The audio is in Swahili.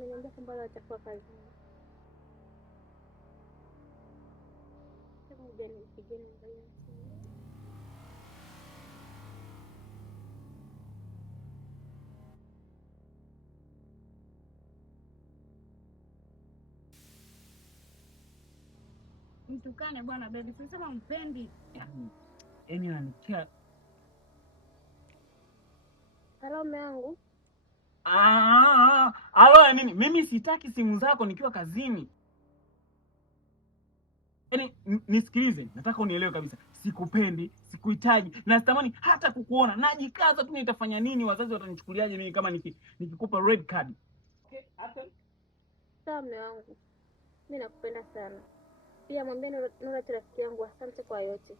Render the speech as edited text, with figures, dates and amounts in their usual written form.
ameniambia kwamba leo atakuwa kazini. Hebu ngoja nipigie namba yake. Mtukane bwana baby, sasa mpendi. Yaani ananitia. Halo mume wangu. Halo nini? Mimi sitaki simu zako nikiwa kazini. Yaani nisikilize, nataka unielewe kabisa. Sikupendi, sikuhitaji, na sitamani hata kukuona. Najikaza tu nitafanya nini? Wazazi watanichukuliaje mimi kama nikikupa red card? Okay, hata Sawa mume wangu. Mimi nakupenda sana. Pia mwambie Nura rafiki yangu asante kwa yote.